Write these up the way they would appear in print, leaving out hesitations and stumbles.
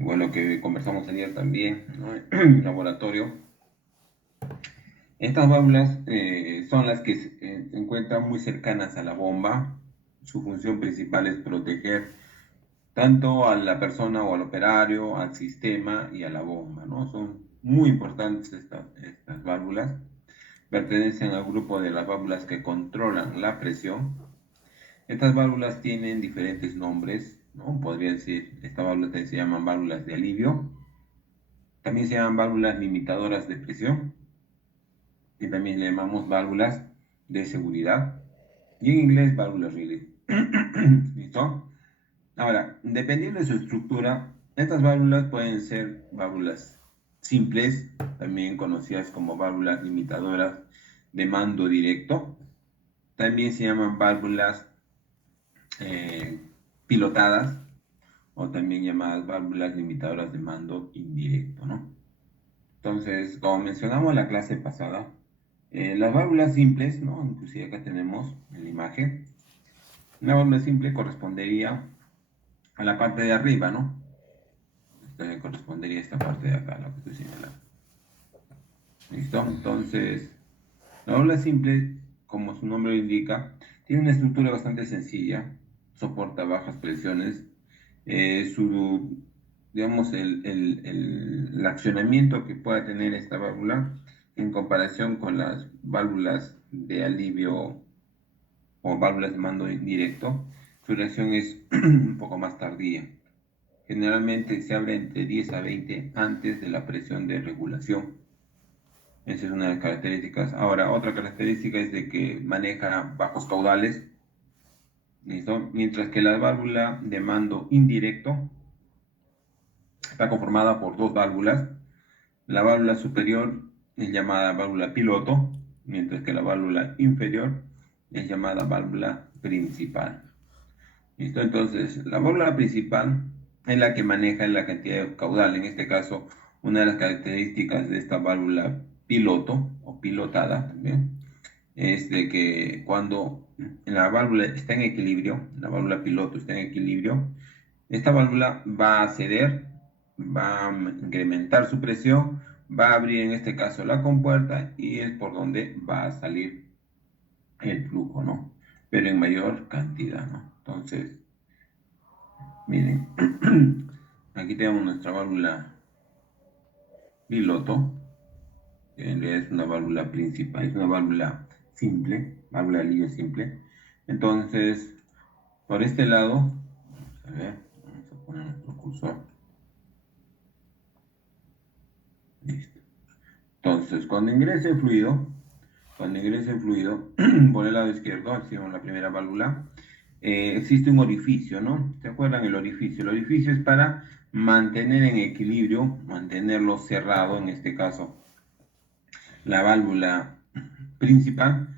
igual lo que conversamos ayer también, ¿no? En el laboratorio. Estas válvulas son las que se encuentran muy cercanas a la bomba. Su función principal es proteger tanto a la persona o al operario, al sistema y a la bomba, ¿no? Son muy importantes estas válvulas. Pertenecen al grupo de las válvulas que controlan la presión. Estas válvulas tienen diferentes nombres, ¿no? Podría decir, estas válvulas se llaman válvulas de alivio. También se llaman válvulas limitadoras de presión. Y también le llamamos válvulas de seguridad. Y en inglés, válvulas relay. ¿Listo? Ahora, dependiendo de su estructura, estas válvulas pueden ser válvulas simples, también conocidas como válvulas limitadoras de mando directo. También se llaman válvulas eh, pilotadas o también llamadas válvulas limitadoras de mando indirecto, ¿no? Entonces, como mencionamos en la clase pasada, las válvulas simples, ¿no? Inclusive acá tenemos en la imagen, una válvula simple correspondería a la parte de arriba, ¿no? Correspondería a esta parte de acá, lo que estoy señalando. ¿Listo? Entonces, la válvula simple, como su nombre lo indica, tiene una estructura bastante sencilla, soporta bajas presiones. Digamos, el accionamiento que pueda tener esta válvula en comparación con las válvulas de alivio o válvulas de mando indirecto, su reacción es un poco más tardía. Generalmente se abre entre 10 a 20 antes de la presión de regulación. Esa es una de las características. Ahora, otra característica es de que maneja bajos caudales. ¿Listo? Mientras que la válvula de mando indirecto está conformada por dos válvulas. La válvula superior es llamada válvula piloto, mientras que la válvula inferior es llamada válvula principal. ¿Listo? Entonces, la válvula principal es la que maneja la cantidad de caudal. En este caso, una de las características de esta válvula piloto o pilotada también es de que cuando la válvula está en equilibrio, la válvula piloto está en equilibrio, esta válvula va a ceder, va a incrementar su presión, va a abrir en este caso la compuerta y es por donde va a salir el flujo, ¿no? Pero en mayor cantidad, ¿no? Entonces, miren, aquí tenemos nuestra válvula piloto, que en realidad es una válvula principal, es una válvula simple, válvula de alivio simple. Entonces, por este lado, vamos a ver, vamos a poner nuestro cursor. Listo. Entonces, cuando ingrese el fluido, por el lado izquierdo, accionamos la primera válvula, existe un orificio, ¿no? ¿Se acuerdan el orificio? El orificio es para mantener en equilibrio, mantenerlo cerrado, en este caso, la válvula principal.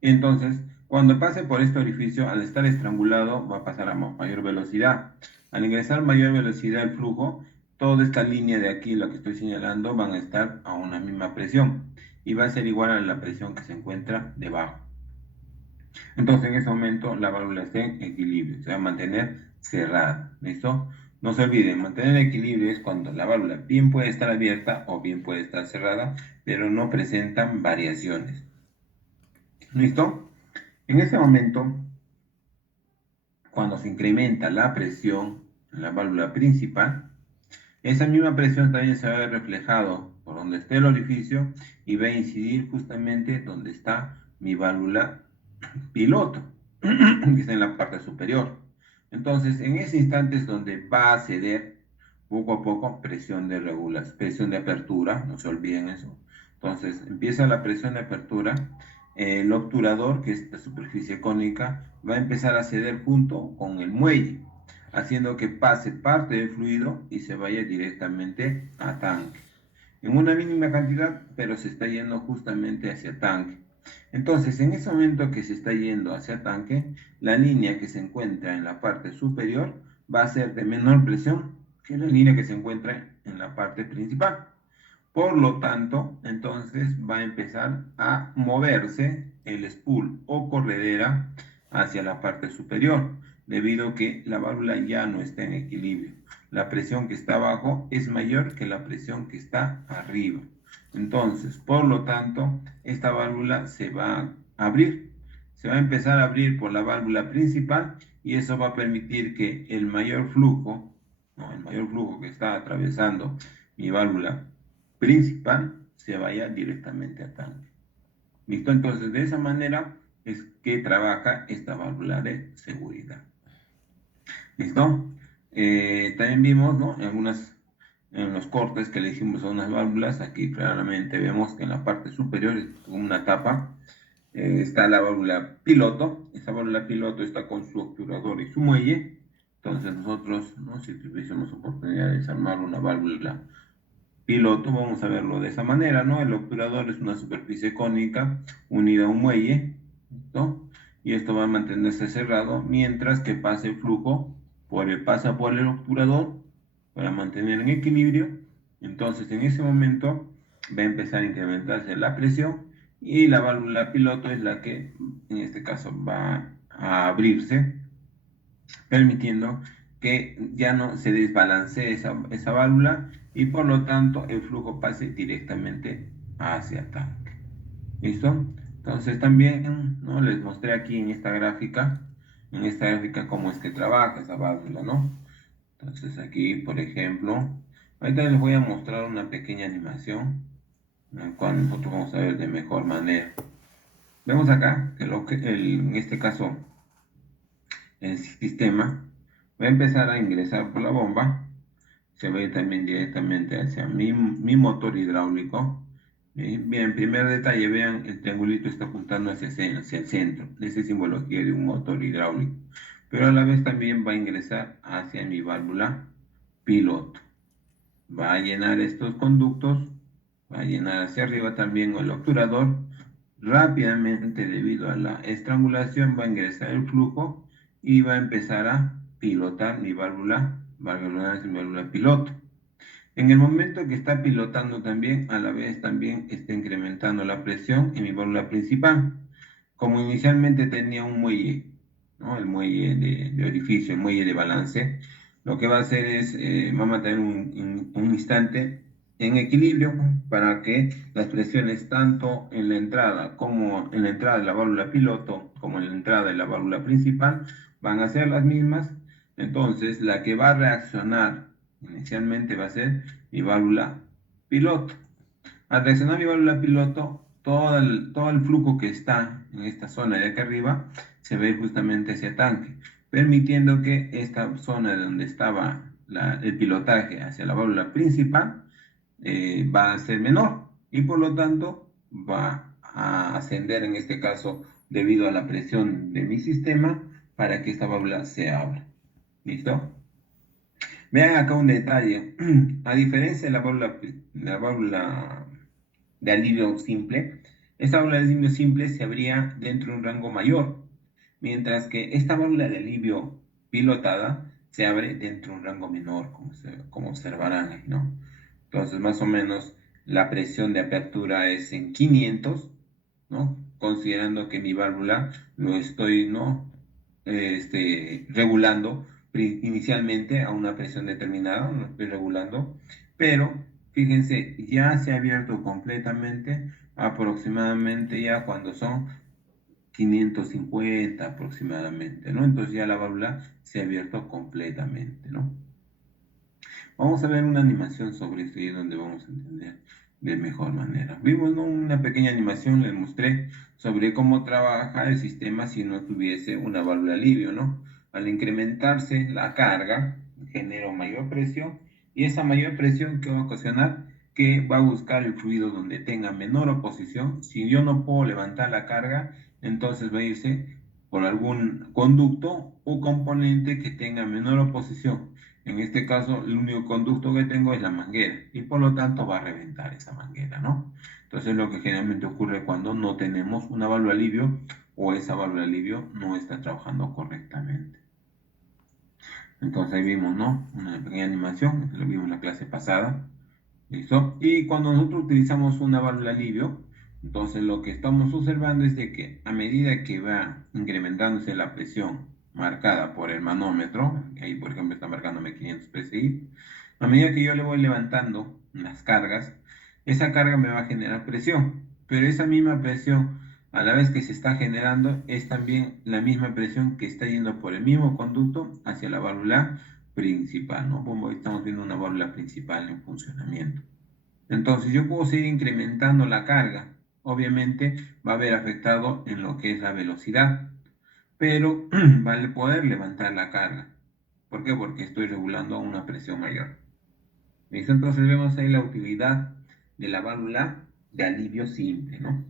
Entonces, cuando pase por este orificio, al estar estrangulado, va a pasar a mayor velocidad. Al ingresar mayor velocidad el flujo, toda esta línea de aquí, la que estoy señalando, van a estar a una misma presión y va a ser igual a la presión que se encuentra debajo. Entonces, en ese momento, la válvula está en equilibrio, se va a mantener cerrada. ¿Listo? No se olviden, mantener el equilibrio es cuando la válvula bien puede estar abierta o bien puede estar cerrada, pero no presentan variaciones. ¿Listo? En ese momento, cuando se incrementa la presión en la válvula principal, esa misma presión también se va a ver reflejado por donde esté el orificio y va a incidir justamente donde está mi válvula piloto, que está en la parte superior. Entonces, en ese instante es donde va a ceder poco a poco presión de regulación, presión de apertura, no se olviden eso. Entonces, empieza la presión de apertura, el obturador, que es la superficie cónica, va a empezar a ceder junto con el muelle, haciendo que pase parte del fluido y se vaya directamente a tanque. En una mínima cantidad, pero se está yendo justamente hacia tanque. Entonces, en ese momento que se está yendo hacia tanque, la línea que se encuentra en la parte superior va a ser de menor presión que la línea que se encuentra en la parte principal. Por lo tanto, entonces va a empezar a moverse el spool o corredera hacia la parte superior, debido a que la válvula ya no está en equilibrio. la presión que está abajo es mayor que la presión que está arriba. Entonces, por lo tanto, esta válvula se va a abrir. Se va a empezar a abrir por la válvula principal y eso va a permitir que el mayor flujo, ¿no?, el mayor flujo que está atravesando mi válvula principal se vaya directamente al tanque. ¿Listo? Entonces, de esa manera es que trabaja esta válvula de seguridad. ¿Listo? También vimos, ¿no?, en los cortes que le hicimos a unas válvulas. Aquí claramente vemos que en la parte superior, una tapa, está la válvula piloto. Esa válvula piloto está con su obturador y su muelle. Entonces nosotros, ¿no?, si tuviésemos oportunidad de desarmar una válvula piloto, vamos a verlo de esa manera, ¿no? El obturador es una superficie cónica unida a un muelle, ¿no? Y esto va a mantenerse cerrado mientras que pase el flujo pasa por el obturador para mantener en equilibrio. Entonces, en ese momento va a empezar a incrementarse la presión y la válvula piloto es la que, en este caso, va a abrirse, permitiendo que ya no se desbalancee esa válvula y por lo tanto el flujo pase directamente hacia el tanque. ¿Listo? Entonces también, ¿no?, les mostré aquí en esta gráfica cómo es que trabaja esa válvula, ¿no? Entonces aquí, por ejemplo, ahorita les voy a mostrar una pequeña animación en la cual nosotros vamos a ver de mejor manera. Vemos acá que en este caso el sistema va a empezar a ingresar por la bomba, se va a ir también directamente hacia mi motor hidráulico. Bien, en primer detalle, vean, el triangulito está apuntando hacia el centro. Esa es simbología de un motor hidráulico. Pero a la vez también va a ingresar hacia mi válvula piloto. Va a llenar estos conductos, va a llenar hacia arriba también el obturador. Rápidamente, debido a la estrangulación, va a ingresar el flujo y va a empezar a pilotar mi válvula piloto. En el momento que está pilotando también, a la vez también está incrementando la presión en mi válvula principal. Como inicialmente tenía un muelle, ¿no?, el muelle de orificio, el muelle de balance, lo que va a hacer es, va a mantener un instante en equilibrio para que las presiones tanto en la entrada de la válvula piloto como en la entrada de la válvula principal van a ser las mismas. Entonces la que va a reaccionar inicialmente va a ser mi válvula piloto. Al reaccionar mi válvula piloto, todo el flujo que está en esta zona de acá arriba se va a ir justamente hacia tanque, permitiendo que esta zona donde estaba el pilotaje hacia la válvula principal va a ser menor y por lo tanto va a ascender, en este caso debido a la presión de mi sistema, para que esta válvula se abra. ¿Listo? Vean acá un detalle. A diferencia de la válvula de alivio simple, esta válvula de alivio simple se abría dentro de un rango mayor, mientras que esta válvula de alivio pilotada se abre dentro de un rango menor, como observarán ahí, ¿no? Entonces, más o menos, la presión de apertura es en 500, ¿no? Considerando que mi válvula lo estoy, ¿no?, regulando inicialmente a una presión determinada, lo estoy regulando, pero fíjense, ya se ha abierto completamente aproximadamente ya cuando son 550 aproximadamente, ¿no? Entonces ya la válvula se ha abierto completamente, ¿no? Vamos a ver una animación sobre esto y es donde vamos a entender de mejor manera. Vimos, ¿no?, una pequeña animación, les mostré sobre cómo trabaja el sistema si no tuviese una válvula alivio, ¿no? Al incrementarse la carga, genera mayor presión y esa mayor presión que va a ocasionar que va a buscar el fluido donde tenga menor oposición. Si yo no puedo levantar la carga, entonces va a irse por algún conducto o componente que tenga menor oposición. En este caso, el único conducto que tengo es la manguera y por lo tanto va a reventar esa manguera, ¿no? Entonces, lo que generalmente ocurre cuando no tenemos una válvula alivio o esa válvula alivio no está trabajando correctamente. Entonces, ahí vimos, ¿no?, una pequeña animación, lo vimos en la clase pasada. ¿Listo? Y cuando nosotros utilizamos una válvula alivio, entonces lo que estamos observando es de que a medida que va incrementándose la presión marcada por el manómetro, ahí por ejemplo está marcándome 500 psi, a medida que yo le voy levantando las cargas, esa carga me va a generar presión, pero esa misma presión, a la vez que se está generando, es también la misma presión que está yendo por el mismo conducto hacia la válvula principal, ¿no? Como estamos viendo una válvula principal en funcionamiento. Entonces yo puedo seguir incrementando la carga. Obviamente va a haber afectado en lo que es la velocidad, pero vale poder levantar la carga. ¿Por qué? Porque estoy regulando a una presión mayor. ¿Listo? Entonces vemos ahí la utilidad de la válvula de alivio simple, ¿no?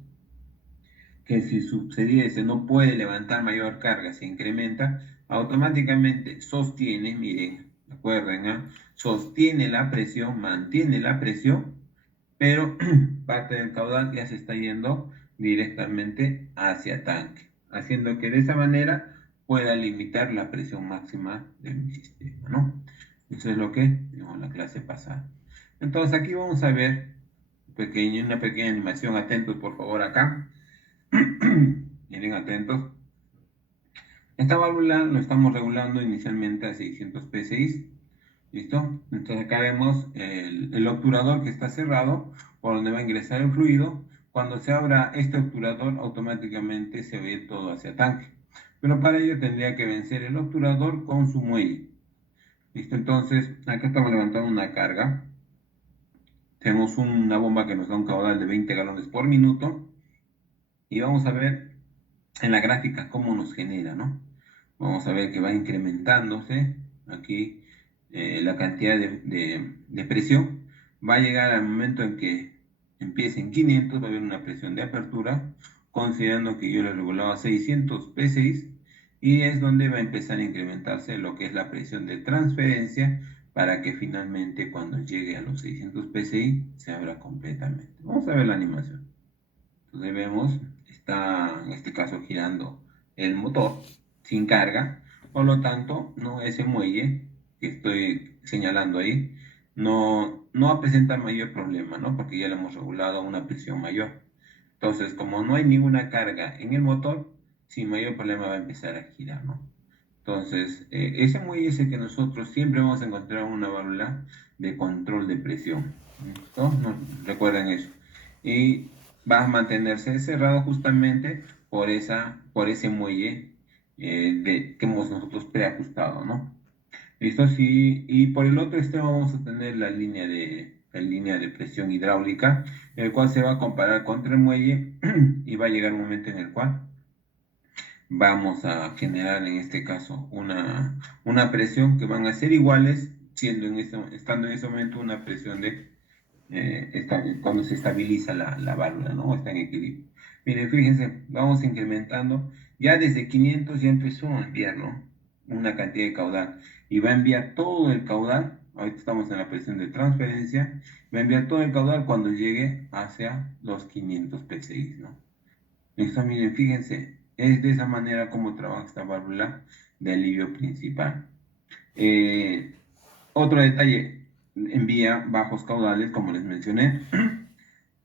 Que si sucediese no puede levantar mayor carga, se incrementa, automáticamente sostiene, miren, recuerden, ¿eh? Sostiene la presión, mantiene la presión, pero parte del caudal ya se está yendo directamente hacia tanque, haciendo que de esa manera pueda limitar la presión máxima de mi sistema, ¿no? Eso es lo que vimos en la clase pasada. Entonces aquí vamos a ver una pequeña animación, atentos por favor acá. Miren atentos. Esta válvula lo estamos regulando inicialmente a 600 psi. ¿Listo? Entonces acá vemos el obturador que está cerrado por donde va a ingresar el fluido. Cuando se abra este obturador automáticamente se ve todo hacia tanque. Pero para ello tendría que vencer el obturador con su muelle. ¿Listo? Entonces acá estamos levantando una carga. Tenemos una bomba que nos da un caudal de 20 galones por minuto. Y vamos a ver en la gráfica cómo nos genera, ¿no? Vamos a ver que va incrementándose aquí la cantidad de presión. Va a llegar al momento en que empiece en 500, va a haber una presión de apertura, considerando que yo le regulaba a 600 psi, y es donde va a empezar a incrementarse lo que es la presión de transferencia para que finalmente cuando llegue a los 600 psi se abra completamente. Vamos a ver la animación. Entonces vemos, está en este caso girando el motor sin carga, por lo tanto, no, ese muelle que estoy señalando ahí no va a presentar mayor problema, ¿no? Porque ya lo hemos regulado a una presión mayor. Entonces, como no hay ninguna carga en el motor, sin mayor problema va a empezar a girar, ¿no? Entonces, ese muelle es el que nosotros siempre vamos a encontrar una válvula de control de presión. ¿No? Recuerden eso. Y va a mantenerse cerrado justamente por ese muelle que hemos nosotros preajustado, ¿no? ¿Listo? Sí, y por el otro extremo vamos a tener la línea de presión hidráulica, el cual se va a comparar contra el muelle y va a llegar un momento en el cual vamos a generar en este caso una presión que van a ser iguales, estando en ese momento una presión cuando se estabiliza la válvula, ¿no? Está en equilibrio. Miren, fíjense, vamos incrementando, ya desde 500 ya empezó a enviar, ¿no? Una cantidad de caudal, y va a enviar todo el caudal, ahorita estamos en la presión de transferencia, va a enviar todo el caudal cuando llegue hacia los 500 psi, ¿no? Listo, miren, fíjense, es de esa manera como trabaja esta válvula de alivio principal. Eh, Otro detalle, envía bajos caudales, como les mencioné,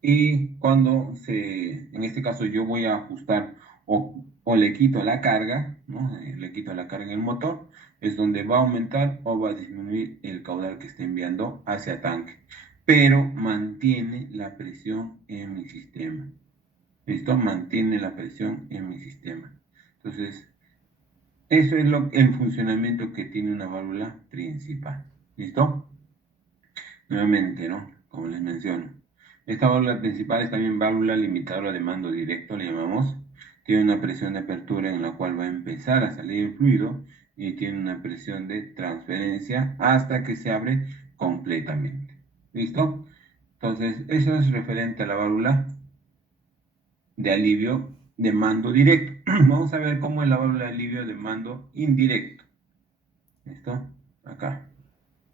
y en este caso yo voy a ajustar o le quito la carga, ¿no? Le quito la carga en el motor, es donde va a aumentar o va a disminuir el caudal que esté enviando hacia tanque, pero mantiene la presión en mi sistema. ¿Listo? Mantiene la presión en mi sistema. Entonces, eso es el funcionamiento que tiene una válvula principal. ¿Listo? Nuevamente, ¿no? Como les menciono. Esta válvula principal es también válvula limitadora de mando directo, le llamamos. Tiene una presión de apertura en la cual va a empezar a salir el fluido y tiene una presión de transferencia hasta que se abre completamente. ¿Listo? Entonces, eso es referente a la válvula de alivio de mando directo. Vamos a ver cómo es la válvula de alivio de mando indirecto. ¿Listo? Acá.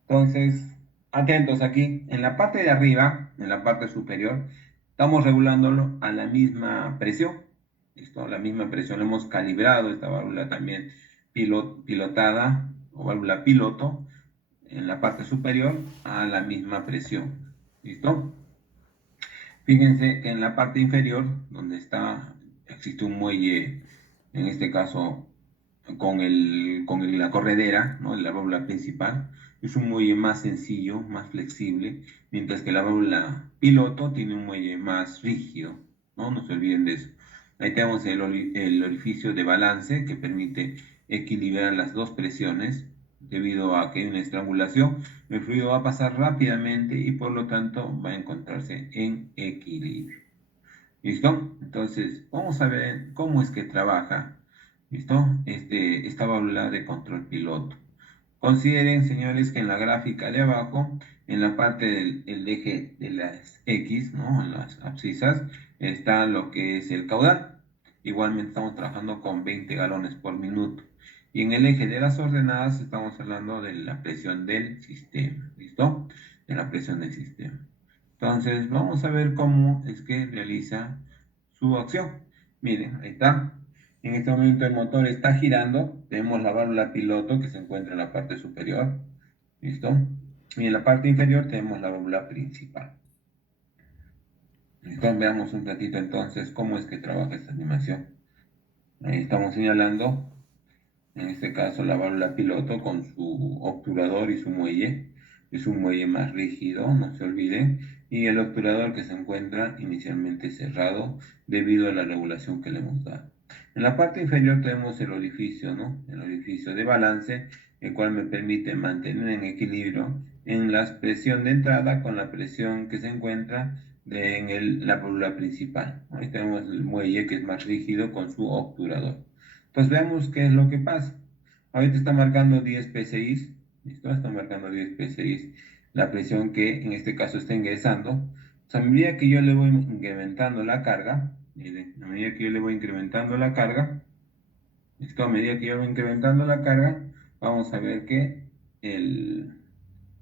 Entonces, atentos aquí. En la parte de arriba, en la parte superior, estamos regulándolo a la misma presión. ¿Listo? La misma presión. Lo hemos calibrado esta válvula también pilotada o válvula piloto en la parte superior a la misma presión. ¿Listo? Fíjense que en la parte inferior, donde existe un muelle, en este caso la corredera, ¿no? La válvula principal. Es un muelle más sencillo, más flexible, mientras que la válvula piloto tiene un muelle más rígido, ¿no? No se olviden de eso. Ahí tenemos el orificio de balance que permite equilibrar las dos presiones. Debido a que hay una estrangulación, el fluido va a pasar rápidamente y por lo tanto va a encontrarse en equilibrio. ¿Listo? Entonces, vamos a ver cómo es que trabaja. ¿Listo? Esta válvula de control piloto. Consideren, señores, que en la gráfica de abajo, en la parte del eje de las X, ¿no? En las abscisas, está lo que es el caudal. Igualmente estamos trabajando con 20 galones por minuto. Y en el eje de las ordenadas estamos hablando de la presión del sistema. ¿Listo? De la presión del sistema. Entonces, vamos a ver cómo es que realiza su acción. Miren, ahí está. En este momento el motor está girando. Tenemos la válvula piloto que se encuentra en la parte superior. ¿Listo? Y en la parte inferior tenemos la válvula principal. ¿Listo? Veamos un ratito entonces cómo es que trabaja esta animación. Ahí estamos señalando, en este caso, la válvula piloto con su obturador y su muelle. Es un muelle más rígido, no se olviden. Y el obturador que se encuentra inicialmente cerrado debido a la regulación que le hemos dado. En la parte inferior tenemos el orificio, ¿no? El orificio de balance, el cual me permite mantener en equilibrio en la presión de entrada con la presión que se encuentra la válvula principal. Ahí tenemos el muelle que es más rígido con su obturador. Pues veamos qué es lo que pasa. Ahorita está marcando 10 PSI, ¿listo? Está marcando 10 PSI, la presión que en este caso está ingresando. Pues a medida que yo le voy incrementando la carga, miren, a medida que yo le voy incrementando la carga, ¿listo? A medida que yo voy incrementando la carga, vamos a ver que el,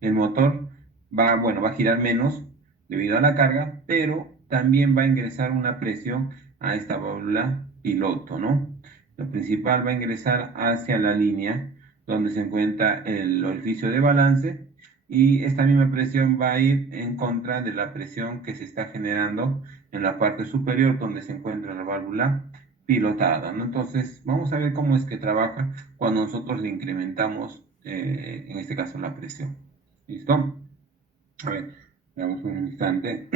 el motor bueno, va a girar menos debido a la carga, pero también va a ingresar una presión a esta válvula piloto, ¿no? Lo principal va a ingresar hacia la línea donde se encuentra el orificio de balance y esta misma presión va a ir en contra de la presión que se está generando en la parte superior donde se encuentra la válvula pilotada, ¿no? Entonces, vamos a ver cómo es que trabaja cuando nosotros le incrementamos, en este caso, la presión. ¿Listo? A ver, veamos un instante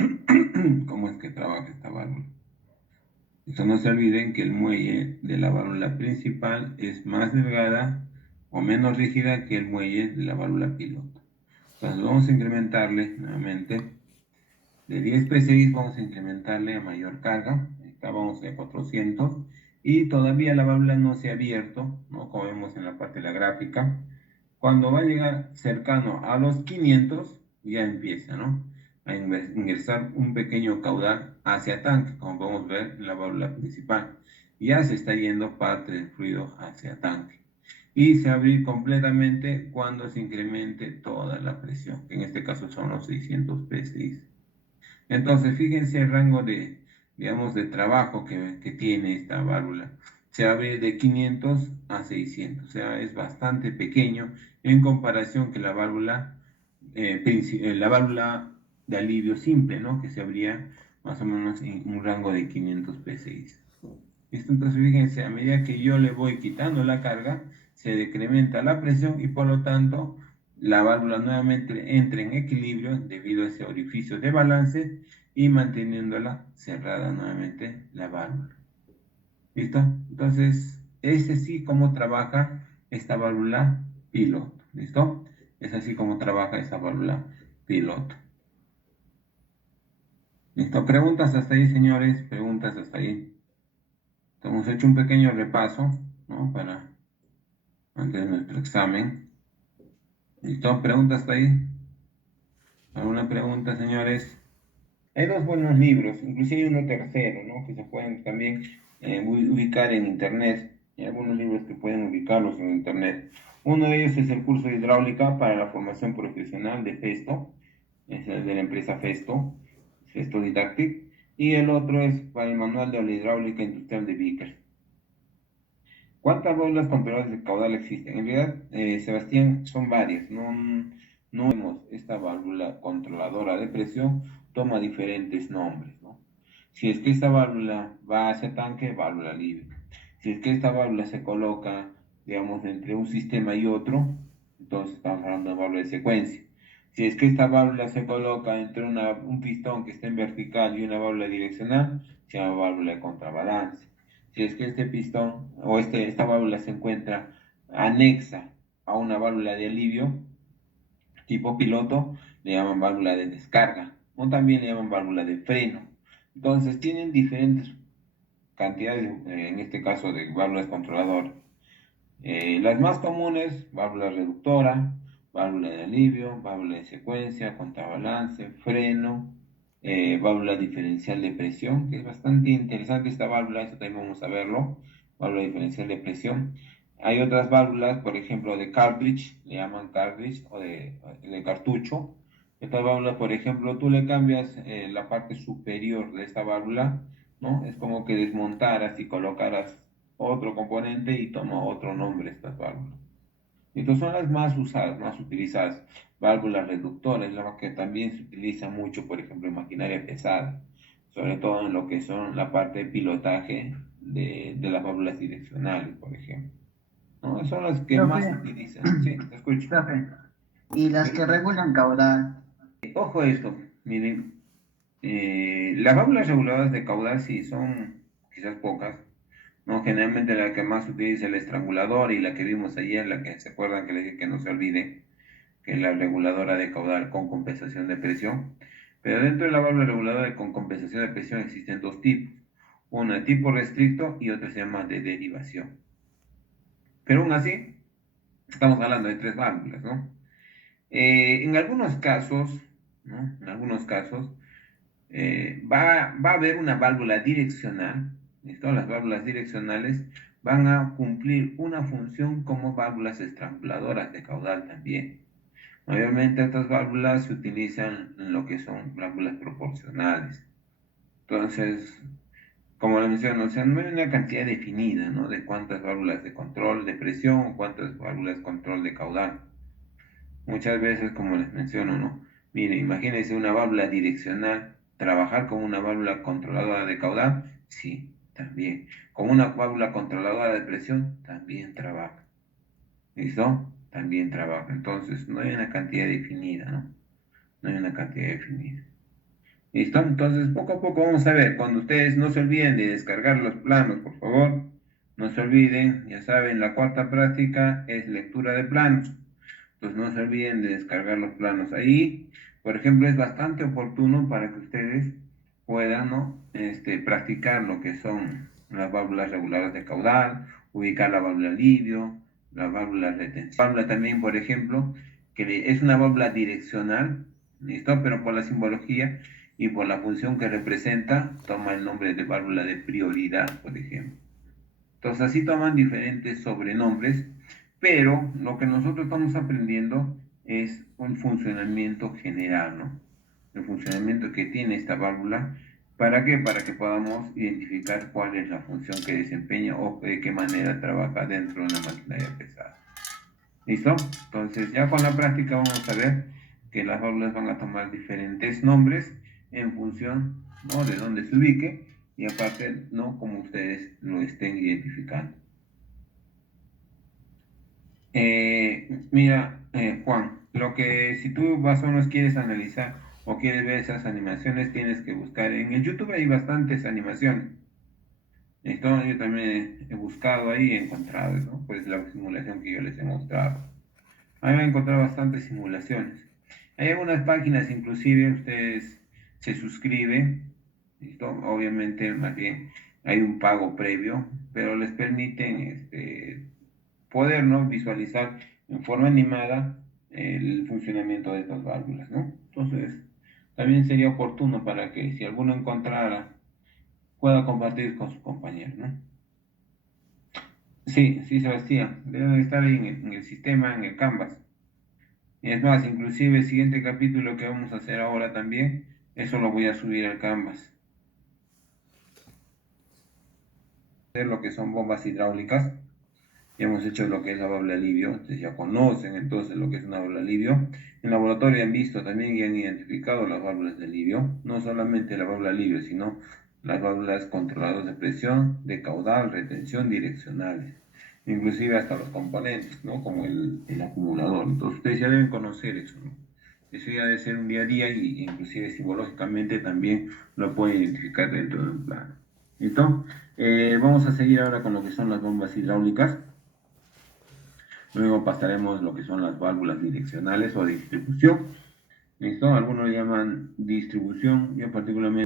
cómo es que trabaja esta válvula. Esto no se olviden que el muelle de la válvula principal es más delgada o menos rígida que el muelle de la válvula piloto. Entonces vamos a incrementarle nuevamente de 10 PSI, vamos a incrementarle a mayor carga. Acá vamos a 400 y todavía la válvula no se ha abierto, ¿no? Como vemos en la parte de la gráfica. Cuando va a llegar cercano a los 500, ya empieza, ¿no? A ingresar un pequeño caudal hacia tanque, como podemos ver en la válvula principal. Ya se está yendo parte del fluido hacia tanque. Y se va a abrir completamente cuando se incremente toda la presión, que en este caso son los 600 PSI. Entonces, fíjense el rango digamos, de trabajo que tiene esta válvula. Se abre de 500 a 600, o sea, es bastante pequeño en comparación que la válvula de alivio simple, ¿no? Que se abría más o menos en un rango de 500 PSI. ¿Listo? Entonces, fíjense, a medida que yo le voy quitando la carga, se decrementa la presión y por lo tanto la válvula nuevamente entra en equilibrio debido a ese orificio de balance y manteniéndola cerrada nuevamente la válvula. ¿Listo? Entonces, es así como trabaja esta válvula piloto. ¿Listo? Es así como trabaja esta válvula piloto. ¿Listo? Preguntas hasta ahí, señores. Preguntas hasta ahí. Hemos hecho un pequeño repaso, ¿no? Para antes de nuestro examen. ¿Listo? ¿Preguntas hasta ahí? ¿Alguna pregunta, señores? Hay dos buenos libros, inclusive hay uno tercero, ¿no? Que se pueden también ubicar en internet. Hay algunos libros que pueden ubicarlos en internet. Uno de ellos es el curso de hidráulica para la formación profesional de Festo, es el de la empresa Festo, Festo Didactic, y el otro es para el manual de la hidráulica industrial de Vickers. ¿Cuántas válvulas controladoras de caudal existen? En realidad, Sebastián, son varias. No vemos esta válvula controladora de presión, toma diferentes nombres, ¿no? Si es que esta válvula va hacia tanque, válvula libre. Si es que esta válvula se coloca digamos, entre un sistema y otro, entonces estamos hablando de válvula de secuencia. Si es que esta válvula se coloca entre un pistón que está en vertical y una válvula direccional, se llama válvula de contrabalance. Si es que este pistón o esta válvula se encuentra anexa a una válvula de alivio tipo piloto, le llaman válvula de descarga o también le llaman válvula de freno. Entonces tienen diferentes cantidades, en este caso de válvulas controladoras. Las más comunes, válvula reductora, válvula de alivio, válvula de secuencia, contrabalance, freno, válvula diferencial de presión, que es bastante interesante esta válvula, esto también vamos a verlo, válvula diferencial de presión. Hay otras válvulas, por ejemplo, de cartridge, le llaman cartridge, o de cartucho. Estas válvulas, por ejemplo, tú le cambias la parte superior de esta válvula, ¿no? Es como que desmontaras y colocaras otro componente y toma otro nombre estas válvulas. Estas son las más usadas, más utilizadas. Válvulas reductoras, la que también se utiliza mucho, por ejemplo, en maquinaria pesada, sobre todo en lo que son la parte de pilotaje de las válvulas direccionales, por ejemplo. ¿No? Son las que Profe, más se utilizan. Sí, te escucho. profe, y las que regulan caudal. Ojo a esto, miren, las válvulas reguladoras de caudal sí son quizás pocas, ¿no? Generalmente la que más se utiliza es el estrangulador y la que vimos ayer, la que se acuerdan que le dije que no se olvide, que es la reguladora de caudal con compensación de presión. Pero dentro de la válvula reguladora con compensación de presión existen dos tipos, una de tipo restricto y otra se llama de derivación. Pero aún así, estamos hablando de tres válvulas, ¿no? En algunos casos, ¿no? En algunos casos, va a haber una válvula direccional. ¿Listo? Las válvulas direccionales van a cumplir una función como válvulas estranguladoras de caudal también. Mayormente estas válvulas se utilizan en lo que son válvulas proporcionales. Entonces, como le menciono, o sea, no hay una cantidad definida, ¿no? De cuántas válvulas de control de presión o cuántas válvulas de control de caudal. Muchas veces, como les menciono, ¿no? Mire, imagínense una válvula direccional, trabajar con una válvula controladora de caudal, sí, también. Con una válvula controladora de presión, también trabaja. ¿Listo? También trabaja. Entonces, no hay una cantidad definida, ¿no? No hay una cantidad definida. ¿Listo? Entonces, poco a poco vamos a ver. Cuando ustedes no se olviden de descargar los planos, por favor, no se olviden, ya saben, la cuarta práctica es lectura de planos. Pues no se olviden de descargar los planos ahí. Por ejemplo, es bastante oportuno para que ustedes puedan, ¿no? Practicar lo que son las válvulas reguladoras de caudal, ubicar la válvula alivio, la válvula retención. La válvula también, por ejemplo, que es una válvula direccional, ¿listo? Pero por la simbología y por la función que representa, toma el nombre de válvula de prioridad, por ejemplo. Entonces así toman diferentes sobrenombres, pero lo que nosotros estamos aprendiendo es un funcionamiento general, ¿no? El funcionamiento que tiene esta válvula. ¿Para qué? Para que podamos identificar cuál es la función que desempeña o de qué manera trabaja dentro de una maquinaria pesada. ¿Listo? Entonces ya con la práctica vamos a ver que las válvulas van a tomar diferentes nombres en función, ¿no? De dónde se ubique y aparte, ¿no? Como ustedes lo estén identificando. Mira, Juan, lo que si tú más o menos quieres analizar o quieres ver esas animaciones, tienes que buscar. En el YouTube hay bastantes animaciones. Esto yo también he buscado ahí y he encontrado, ¿no? Pues la simulación que yo les he mostrado. Ahí van a encontrar bastantes simulaciones. Hay algunas páginas, inclusive, ustedes se suscriben, ¿listo? Obviamente, más bien, hay un pago previo, pero les permiten poder, ¿no? Visualizar en forma animada el funcionamiento de estas válvulas, ¿no? Entonces, también sería oportuno para que si alguno encontrara, pueda compartir con sus compañeros, ¿no? Sí, sí, Sebastián, deben estar ahí en el sistema, en el Canvas. Es más, inclusive el siguiente capítulo que vamos a hacer ahora también, eso lo voy a subir al Canvas. Hacer lo que son bombas hidráulicas. Ya hemos hecho lo que es la válvula alivio, entonces ya conocen entonces lo que es una válvula alivio. En laboratorio han visto también y han identificado las válvulas de alivio, no solamente la válvula alivio, sino las válvulas controladoras de presión, de caudal, retención, direccionales. inclusive hasta los componentes, ¿no? Como el acumulador. Entonces ustedes ya deben conocer eso, ¿no? Eso ya debe ser un día a día y inclusive simbológicamente también lo pueden identificar dentro de un plano. ¿Listo? Vamos a seguir ahora con lo que son las bombas hidráulicas. Luego pasaremos lo que son las válvulas direccionales o de distribución. ¿Listo? Algunos le llaman distribución, yo particularmente